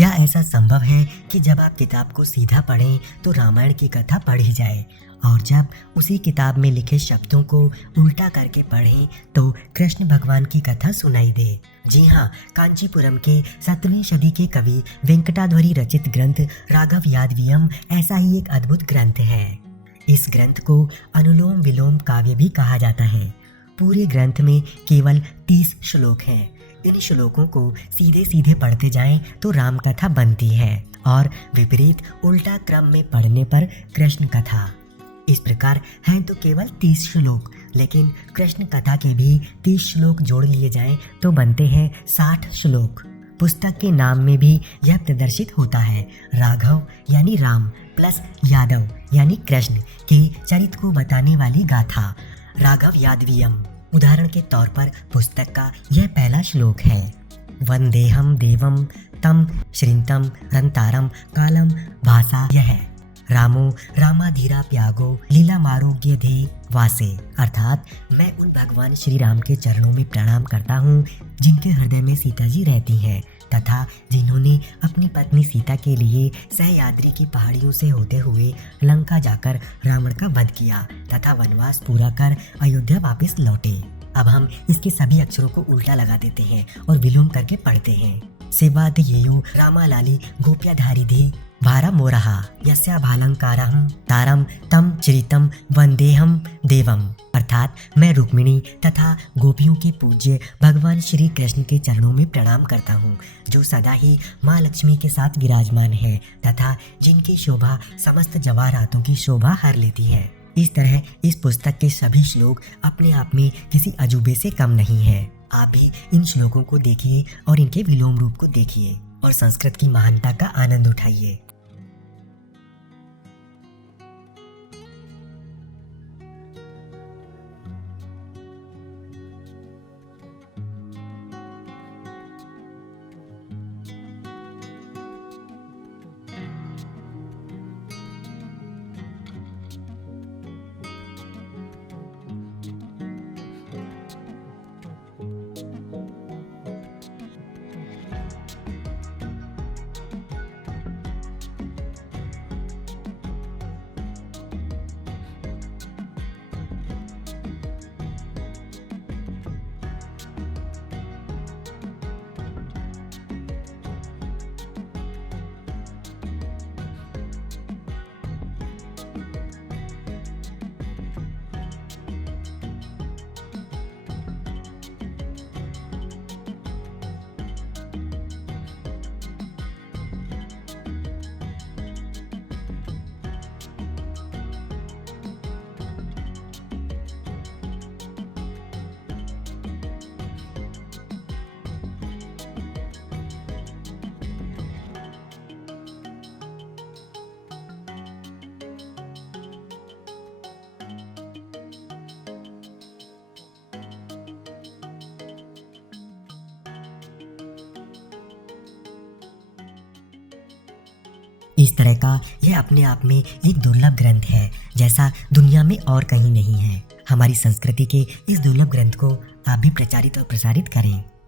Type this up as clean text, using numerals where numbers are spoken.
क्या ऐसा संभव है कि जब आप किताब को सीधा पढ़ें तो रामायण की कथा पढ़ी जाए, और जब उसी किताब में लिखे शब्दों को उल्टा करके पढ़ें तो कृष्ण भगवान की कथा सुनाई दे? जी हाँ, कांचीपुरम के 7वीं सदी के कवि वेंकटाध्वरी रचित ग्रंथ राघव यादवियम ऐसा ही एक अद्भुत ग्रंथ है। इस ग्रंथ को अनुलोम विलोम काव्य भी कहा जाता है। पूरे ग्रंथ में केवल 30 श्लोक हैं। इन श्लोकों को सीधे सीधे पढ़ते जाएं तो राम कथा बनती है और विपरीत उल्टा क्रम में पढ़ने पर कृष्ण कथा। इस प्रकार हैं तो केवल 30 श्लोक, लेकिन कृष्ण कथा के भी 30 श्लोक जोड़ लिए जाएं तो बनते हैं 60 श्लोक। पुस्तक के नाम में भी यह प्रदर्शित होता है। राघव यानी राम प्लस यादव यानी कृष्ण के चरित्र को बताने वाली गाथा राघव यादवियम। उदाहरण के तौर पर पुस्तक का यह पहला श्लोक है। वंदेहम देवम तम श्रिंतम रंतारम कालम भाषा यह रामो रामाधीरा प्यागो लीला मारोग्य धे वासे। अर्थात मैं उन भगवान श्री राम के चरणों में प्रणाम करता हूँ जिनके हृदय में सीता जी रहती हैं तथा जिन्होंने अपनी पत्नी सीता के लिए सहयात्री की पहाड़ियों से होते हुए लंका जाकर रावण का वध किया तथा वनवास पूरा कर अयोध्या वापस लौटे। अब हम इसके सभी अक्षरों को उल्टा लगा देते हैं और विलोम करके पढ़ते हैं। सेवाद येयो रामालाली गोप्याधारी धे भारा मोरहा यस्या भालंकारहं तारम तम चरितम वंदेहम देवम। अर्थात मैं रुक्मिणी तथा गोपियों के पूज्य भगवान श्री कृष्ण के चरणों में प्रणाम करता हूँ, जो सदा ही माँ लक्ष्मी के साथ विराजमान है तथा जिनकी शोभा समस्त जवाहरातों की शोभा हर लेती है। इस तरह इस पुस्तक के सभी श्लोक अपने आप में किसी अजूबे से कम नहीं है। आप भी इन श्लोकों को देखिए और इनके विलोम रूप को देखिए और संस्कृत की महानता का आनंद उठाइए। इस तरह का यह अपने आप में एक दुर्लभ ग्रंथ है, जैसा दुनिया में और कहीं नहीं है। हमारी संस्कृति के इस दुर्लभ ग्रंथ को आप भी प्रचारित और प्रसारित करें।